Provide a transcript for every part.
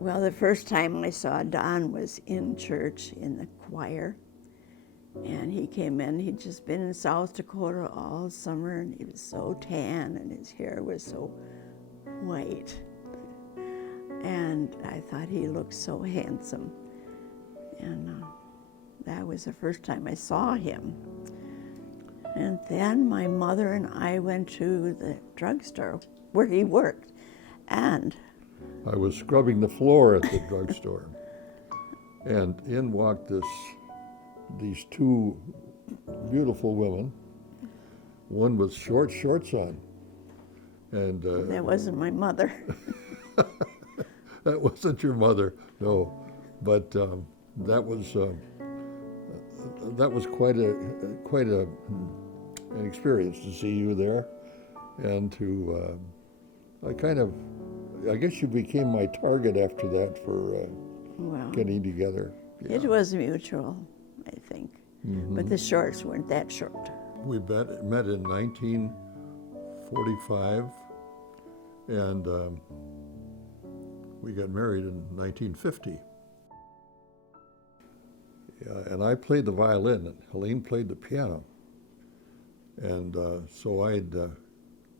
Well, the first time I saw Don was in church in the choir. And he came in, he'd just been in South Dakota all summer, and he was so tan, and his hair was so white. And I thought he looked so handsome. And that was the first time I saw him. And then my mother and I went to the drugstore where he worked. And I was scrubbing the floor at the drugstore, and in walked these two beautiful women, one with short shorts on. And that wasn't my mother. that wasn't your mother, no. But that was quite an experience to see you there, and to I guess you became my target after that for Well, getting together. Yeah. it was mutual, I think. Mm-hmm. But the shorts weren't that short. We met in 1945, and we got married in 1950. Yeah, and I played the violin, and Helene played the piano. And so I'd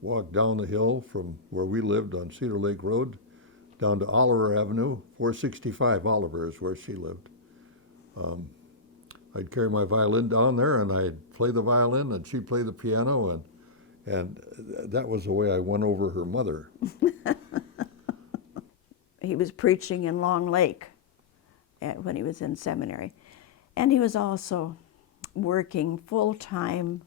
walk down the hill from where we lived on Cedar Lake Road down to Oliver Avenue. 465 Oliver is where she lived. I'd carry my violin down there, and I'd play the violin, and she'd play the piano, and that was the way I won over her mother. He was preaching in Long Lake when he was in seminary. And he was also working full-time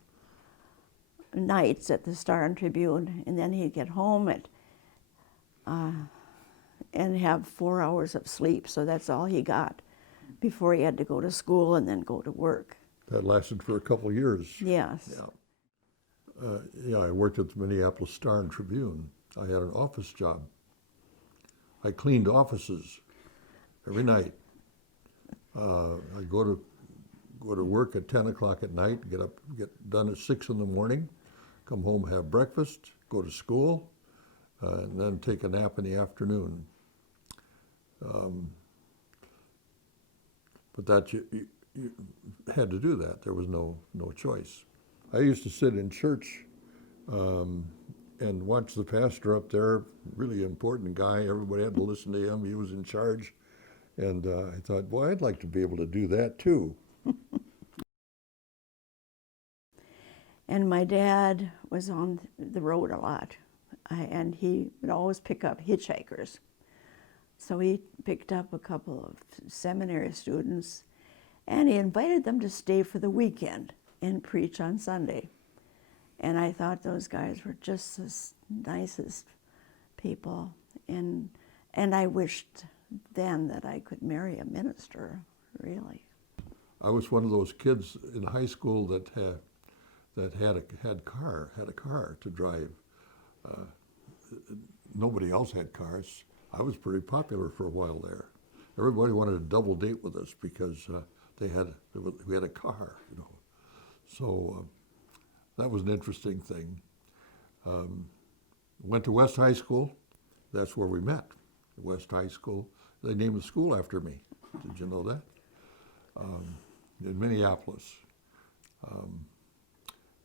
nights at the Star and Tribune, and then he'd get home and have 4 hours of sleep, so that's all he got before he had to go to school and then go to work. That lasted for a couple of years. Yes. Yeah. I worked at the Minneapolis Star and Tribune. I had an office job. I cleaned offices every night. I'd go to work at 10 o'clock at night, get done at 6 in the morning, come home, have breakfast, go to school, and then take a nap in the afternoon. But that you had to do that. There was no choice. I used to sit in church and watch the pastor up there, really important guy. Everybody had to listen to him. He was in charge. And I thought, boy, I'd like to be able to do that too. And my dad was on the road a lot, and he would always pick up hitchhikers. So he picked up a couple of seminary students, and he invited them to stay for the weekend and preach on Sunday. And I thought those guys were just the nicest people, and I wished then that I could marry a minister, really. I was one of those kids in high school that had a car to drive. Nobody else had cars. I was pretty popular for a while there. Everybody wanted to double date with us because we had a car, you know. So that was an interesting thing. Went to West High School. That's where we met. West High School. They named the school after me. Did you know that? In Minneapolis.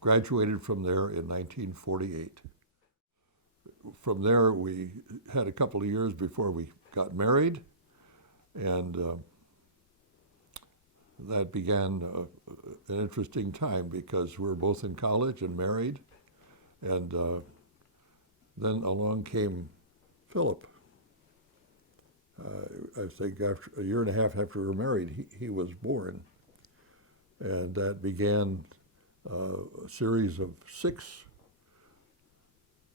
Graduated from there in 1948. From there, we had a couple of years before we got married, and that began an interesting time because we were both in college and married, and then along came Philip. I think after a year and a half after we were married, he was born, and that began a series of 6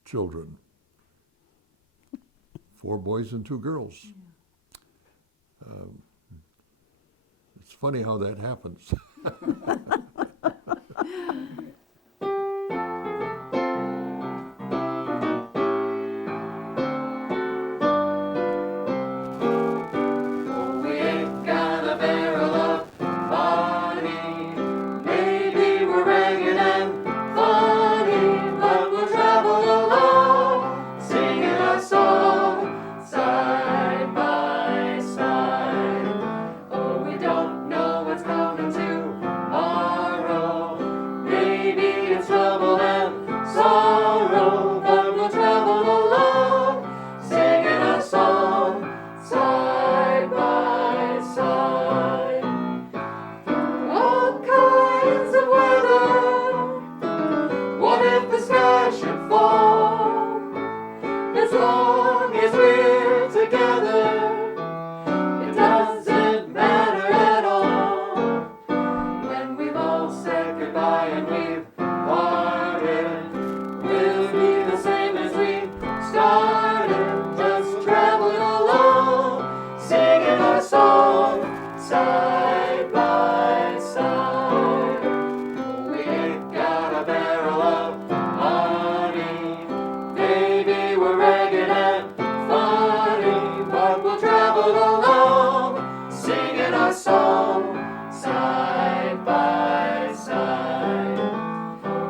children, 4 boys and 2 girls. It's funny how that happens. Singing a song side by together. It doesn't matter at all. When we've all said goodbye and we've parted, we'll be the same as we started, just traveling along, singing our song, side by side. We ain't got a barrel of money, maybe we're ragged and funny, but we'll travel along, singing our song, side by side.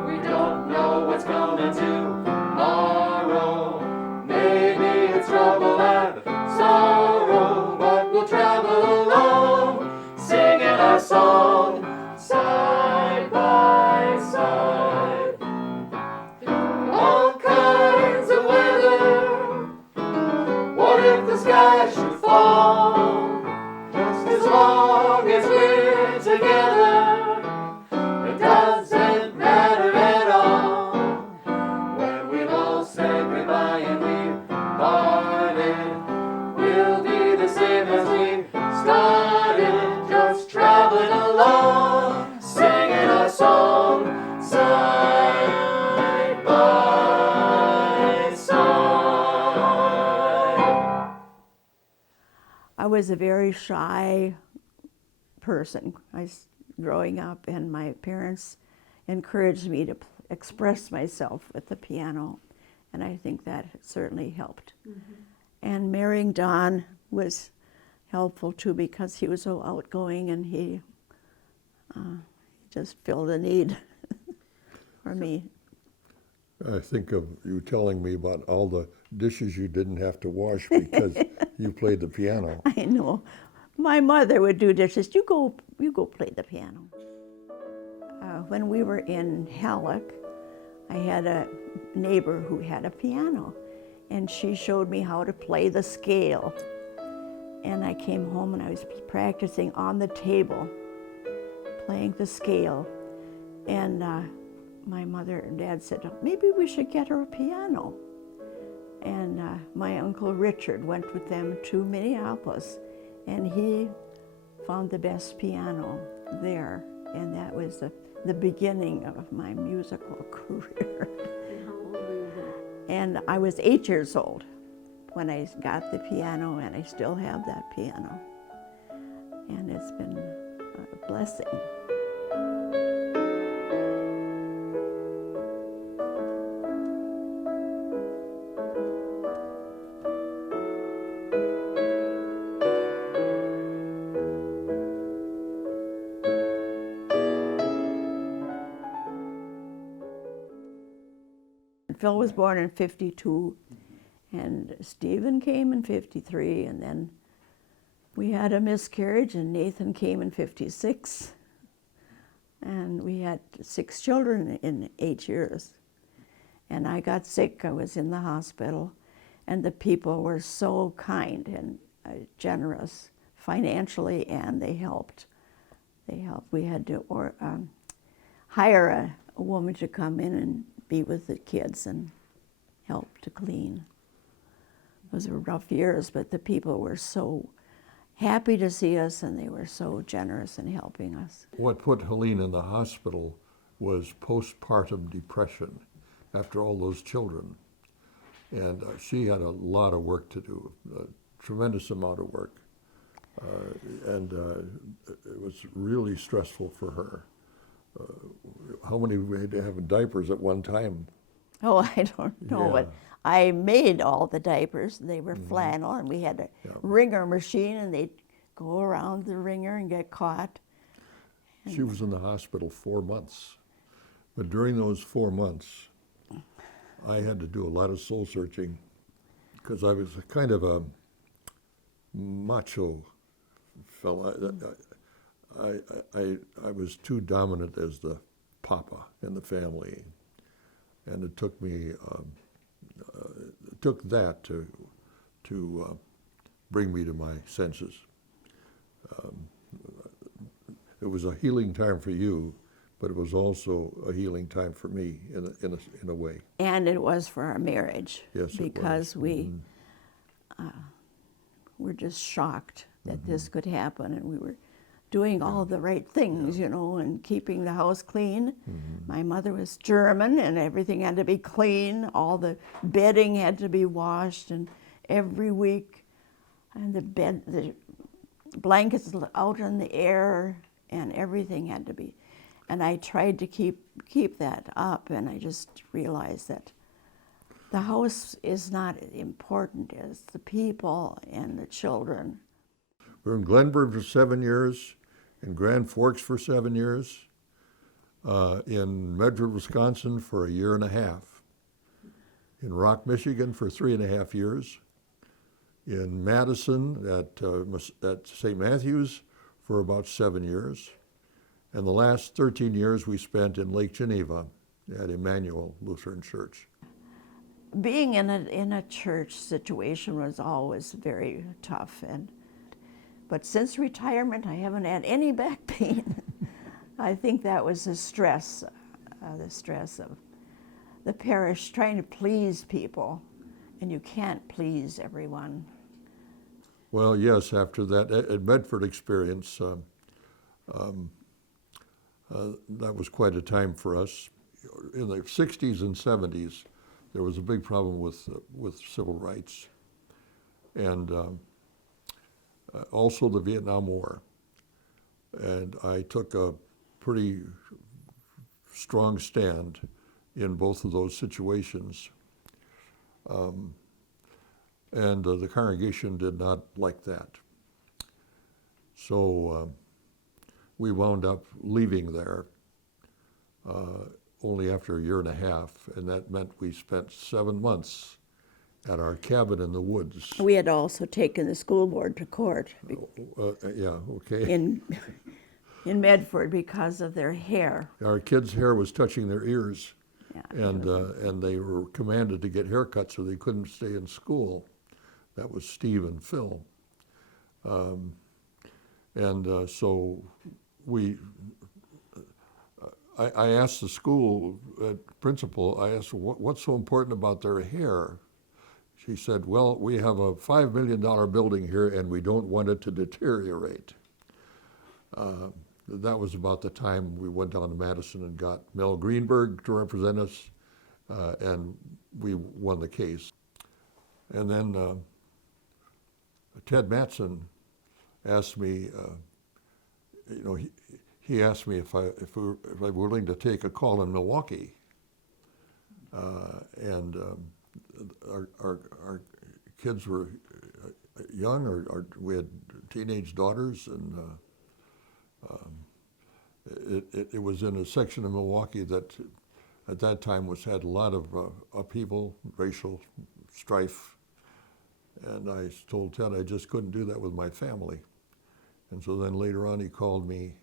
We don't know what's coming tomorrow, maybe it's trouble and sorrow, but we'll travel along, singing our song, side by side. All kinds of weather, what if the sky should fall? Just as long as we're together, it doesn't matter at all. When we've all said goodbye and we've parted, we'll be the same as we started, just traveling along, singing our song, side by side. I was a very shy person growing up, and my parents encouraged me to express myself with the piano, and I think that certainly helped. And marrying Don was helpful too, because he was so outgoing, and he just filled a need for me. I think of you telling me about all the dishes you didn't have to wash because you played the piano. I know. My mother would do dishes. You go play the piano. When we were in Halleck, I had a neighbor who had a piano, and she showed me how to play the scale. And I came home and I was practicing on the table, playing the scale. And my mother and dad said, maybe we should get her a piano. And my Uncle Richard went with them to Minneapolis, and he found the best piano there. And that was the beginning of my musical career. And how old were you then? And I was 8 years old when I got the piano, and I still have that piano. And it's been a blessing. Phil was born in 52, and Stephen came in 53, and then we had a miscarriage, and Nathan came in 56. And we had 6 children in 8 years. And I got sick, I was in the hospital, and the people were so kind and generous financially, and they helped. We had to hire a woman to come in and be with the kids and help to clean. Those were rough years, but the people were so happy to see us, and they were so generous in helping us. What put Helene in the hospital was postpartum depression after all those children. And she had a lot of work to do, a tremendous amount of work. And it was really stressful for her. How many we had to have in diapers at one time? Oh, I don't know, but I made all the diapers. They were flannel, and we had a wringer machine, and they'd go around the wringer and get caught. She was in the hospital 4 months. But during those 4 months, I had to do a lot of soul searching because I was a kind of a macho fella. I was too dominant as the papa in the family, and it took me that to bring me to my senses. It was a healing time for you, but it was also a healing time for me in a way. And it was for our marriage. Yes, it was. because we were just shocked that this could happen, and we were doing all the right things, you know, and keeping the house clean. My mother was German, and everything had to be clean. All the bedding had to be washed, and every week, and the blankets out in the air, and everything had to be. And I tried to keep that up, and I just realized that the house is not as important as the people and the children. We were in Glenburg for 7 years, in Grand Forks for 7 years, in Medford, Wisconsin for 1.5 years, in Rock, Michigan for 3.5 years, in Madison at St. Matthews for about 7 years, and the last 13 years we spent in Lake Geneva at Emmanuel Lutheran Church. Being in a church situation was always very tough, but since retirement I haven't had any back pain. I think that was the stress of the parish trying to please people, and you can't please everyone. Well, yes, after that Medford experience, that was quite a time for us. In the 60s and 70s, there was a big problem with civil rights, and also the Vietnam War. And I took a pretty strong stand in both of those situations. And the congregation did not like that. So we wound up leaving there only after 1.5 years, and that meant we spent 7 months at our cabin in the woods. We had also taken the school board to court Yeah, okay. in Medford because of their hair. Our kids' hair was touching their ears, Yeah, and they were commanded to get haircuts or they couldn't stay in school. That was Steve and Phil. So I asked the school principal, I asked, what's so important about their hair? She said, well, we have a $5 million building here and we don't want it to deteriorate. That was about the time we went down to Madison and got Mel Greenberg to represent us, and we won the case. And then Ted Mattson asked me, he asked me if I'm willing to take a call in Milwaukee, and our kids were young, or we had teenage daughters, and it was in a section of Milwaukee that at that time had a lot of upheaval, racial strife, and I told Ted I just couldn't do that with my family. And so then later on he called me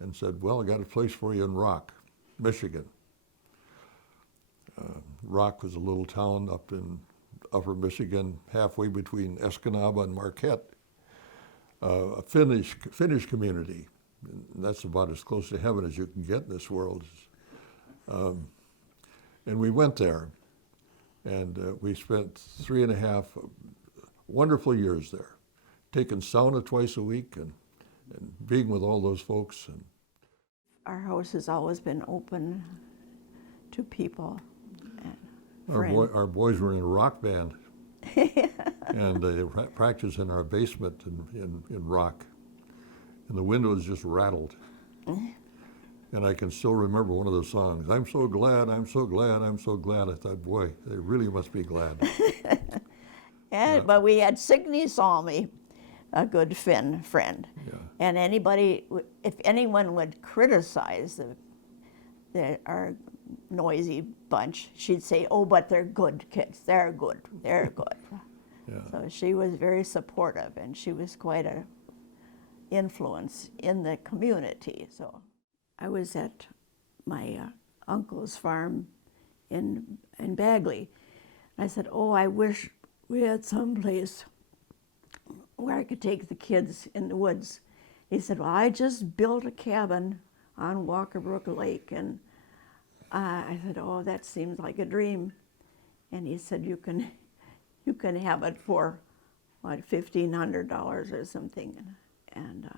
and said, well, I got a place for you in Rock, Michigan. Rock was a little town up in upper Michigan, halfway between Escanaba and Marquette, a Finnish community. And that's about as close to heaven as you can get in this world. And we went there, and we spent 3.5 wonderful years there, taking sauna twice a week and being with all those folks. And Our house has always been open to people. our boys were in a rock band, and they practiced in our basement in Rock, and the windows just rattled. And I can still remember one of the songs, I'm so glad, I'm so glad, I'm so glad. I thought, boy, they really must be glad. But we had Signe Salmi, a good Finn friend. Yeah. And if anyone would criticize our noisy bunch, she'd say, oh, but they're good kids, they're good. Yeah. So she was very supportive, and she was quite an influence in the community. So I was at my uncle's farm in Bagley. I said, oh, I wish we had some place where I could take the kids in the woods. He said, well, I just built a cabin on Walker Brook Lake. And I said, oh, that seems like a dream. And he said, you can have it for $1,500 or something, and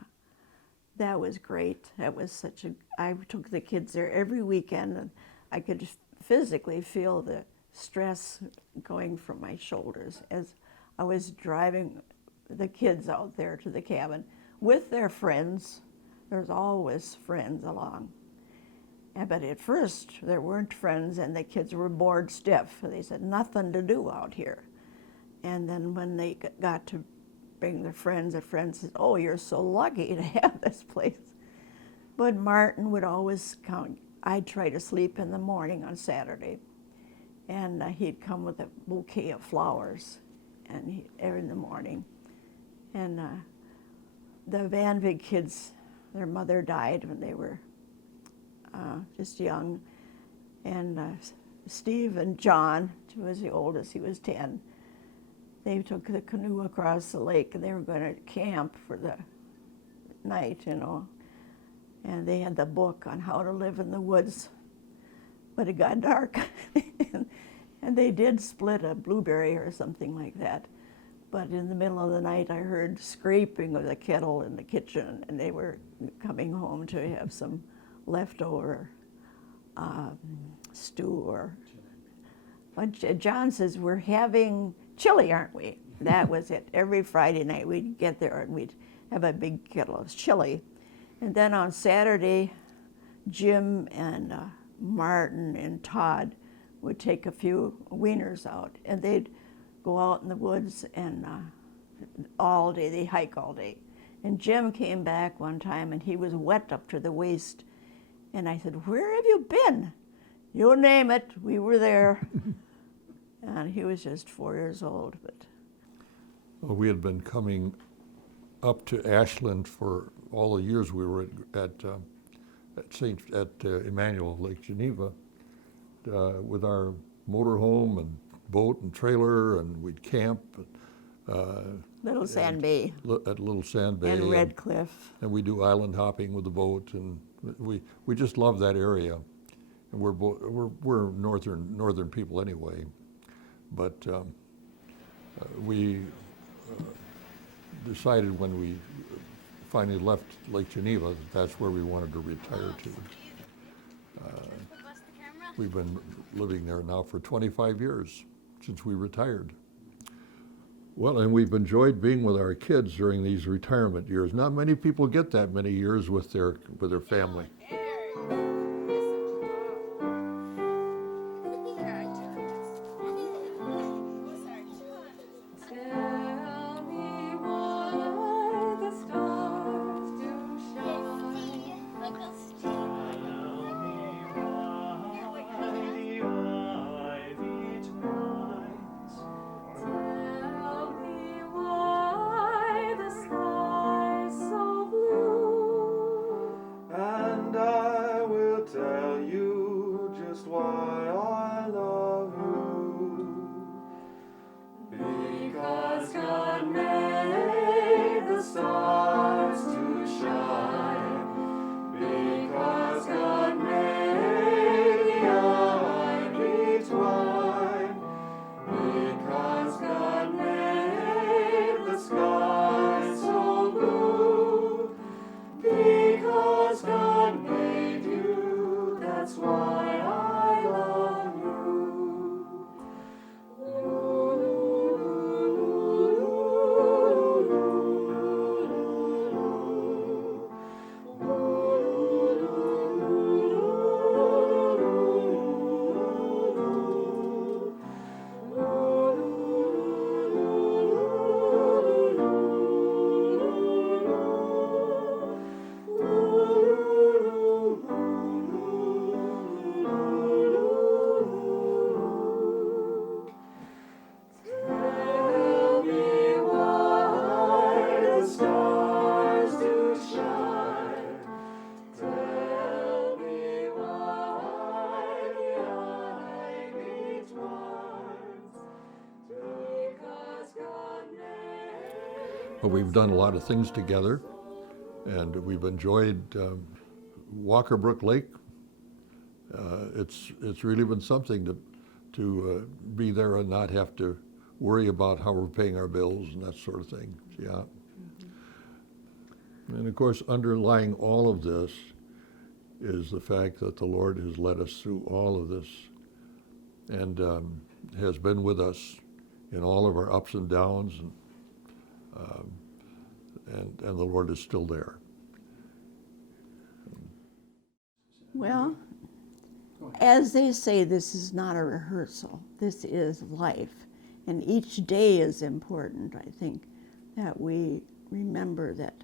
that was great. That was such a. I took the kids there every weekend, and I could just physically feel the stress going from my shoulders as I was driving the kids out there to the cabin with their friends. There's always friends along. But at first, there weren't friends, and the kids were bored stiff. They said, nothing to do out here. And then when they got to bring their friends, said, oh, you're so lucky to have this place. But Martin would always come. I'd try to sleep in the morning on Saturday, and he'd come with a bouquet of flowers and every in the morning. And the Van Vig kids, their mother died when they were just young. And Steve and John, who was the oldest, he was 10, they took the canoe across the lake, and they were going to camp for the night, you know. And they had the book on how to live in the woods, but it got dark. And they did split a blueberry or something like that. But in the middle of the night, I heard scraping of the kettle in the kitchen, and they were coming home to have some leftover stew or. But John says, we're having chili, aren't we? That was it. Every Friday night we'd get there and we'd have a big kettle of chili. And then on Saturday, Jim and Martin and Todd would take a few wieners out, and they'd go out in the woods and all day, they hike all day. And Jim came back one time and he was wet up to the waist. And I said, where have you been? You name it, we were there. And he was just 4 years old. But Well, we had been coming up to Ashland for all the years we were at Emmanuel, Lake Geneva, with our motorhome and boat and trailer, and we'd camp Little Sand Bay at Little Sand Bay. and Red Cliff. And we do island hopping with the boat, and we just love that area. And we're northern people anyway, but we decided when we finally left Lake Geneva that that's where we wanted to retire to. We've been living there now for 25 years since we retired. Well, and we've enjoyed being with our kids during these retirement years. Not many people get that many years with their family. Tell me why the stars do shine. Tell me why the ivy twines. Tell me why the sky's so blue. And I will tell you just why I love you. Because God made the stars to shine. Because God made the ivy twine. Because God made the sky so blue. Because God made you, that's why I love you. Tell me why the stars do shine. Tell me why the ivy twines. Because God made. But we've done a lot of things together, and we've enjoyed Walker Brook Lake. It's really been something to be there and not have to worry about how we're paying our bills and that sort of thing. Yeah. And of course, underlying all of this is the fact that the Lord has led us through all of this and has been with us in all of our ups and downs, and the Lord is still there. Well, as they say, this is not a rehearsal. This is life. And each day is important, I think, that we remember that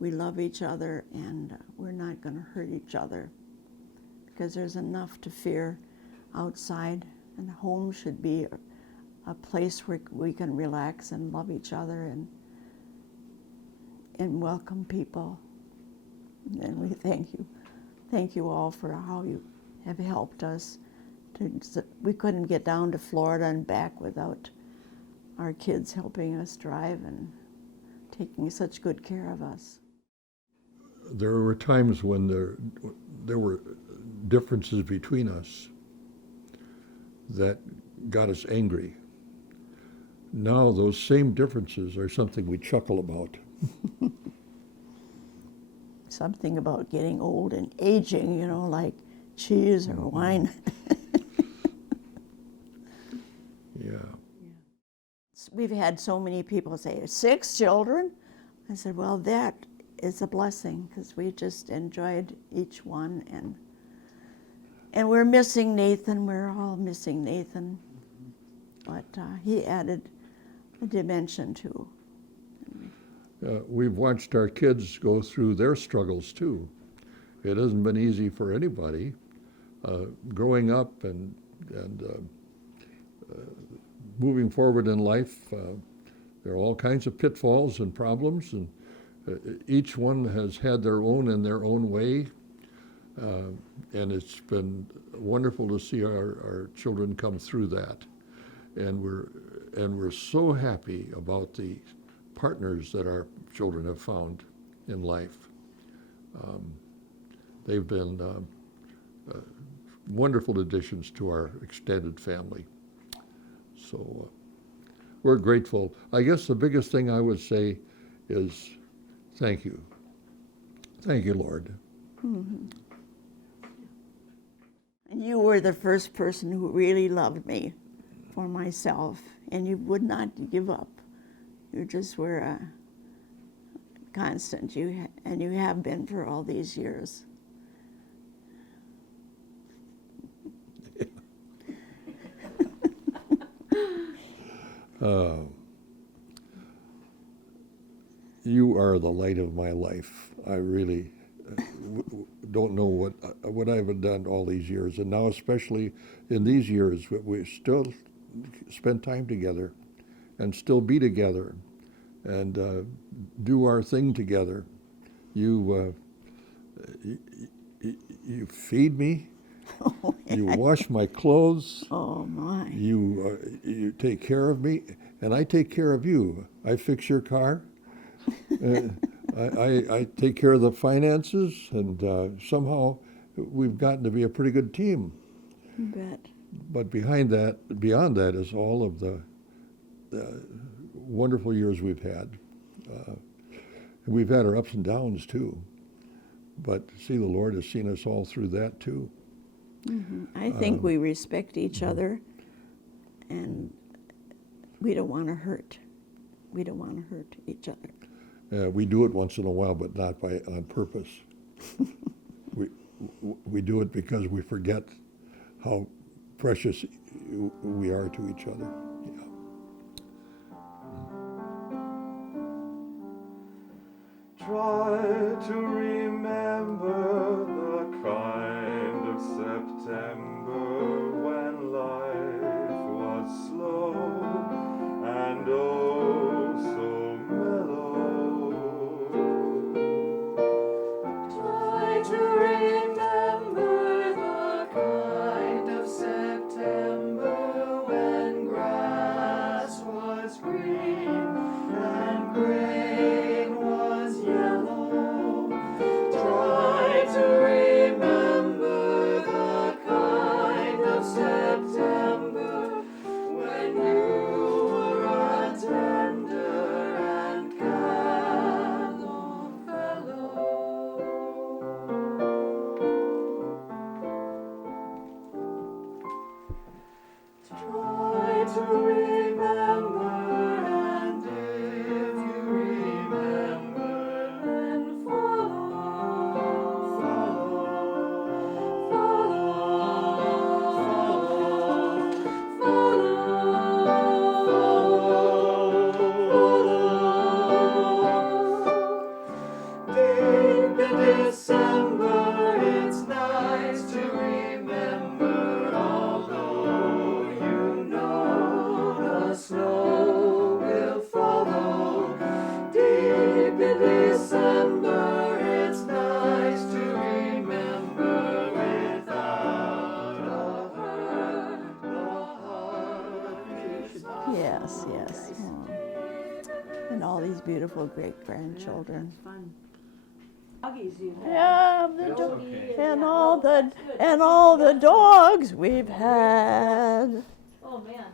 we love each other and we're not going to hurt each other, because there's enough to fear outside, and home should be a place where we can relax and love each other and welcome people. And we thank you. Thank you all for how you have helped us. We couldn't get down to Florida and back without our kids helping us drive and taking such good care of us. There were times when there were differences between us that got us angry. Now those same differences are something we chuckle about. Something about getting old and aging, you know, like cheese or wine. Yeah. We've had so many people say, 6 children? I said, well, that is a blessing, because we just enjoyed each one. And we're missing Nathan. We're all missing Nathan. But he added a dimension too. We've watched our kids go through their struggles too. It hasn't been easy for anybody growing up and moving forward in life. There are all kinds of pitfalls and problems, and each one has had their own in their own way. And it's been wonderful to see our children come through that. And we're so happy about the partners that our children have found in life. They've been wonderful additions to our extended family. So we're grateful. I guess the biggest thing I would say is thank you. Thank you, Lord. Mm-hmm. And you were the first person who really loved me for myself, and you would not give up. You just were a constant, and you have been for all these years. You are the light of my life. I really don't know what I've done all these years, and now especially in these years, we still spend time together and still be together and do our thing together. You feed me. Oh, You wash my clothes. oh my. You take care of me, and I take care of you. I fix your car. I take care of the finances, and somehow we've gotten to be a pretty good team. You bet. But beyond that is all of the wonderful years we've had. And we've had our ups and downs too. But see, the Lord has seen us all through that too. Mm-hmm. I think we respect each other, and we don't want to hurt. We don't want to hurt each other. We do it once in a while, but not on purpose. we do it because we forget how precious we are to each other. Yeah. Try to remember the kind of September when life was slow and oh so mellow. Try to remember the kind of September when grass was green and grain was yellow. Try to remember the kind of September when you all these beautiful great-grandchildren. Fun. Doggies you had. Yeah, That's okay. and all the dogs we've had. Oh man.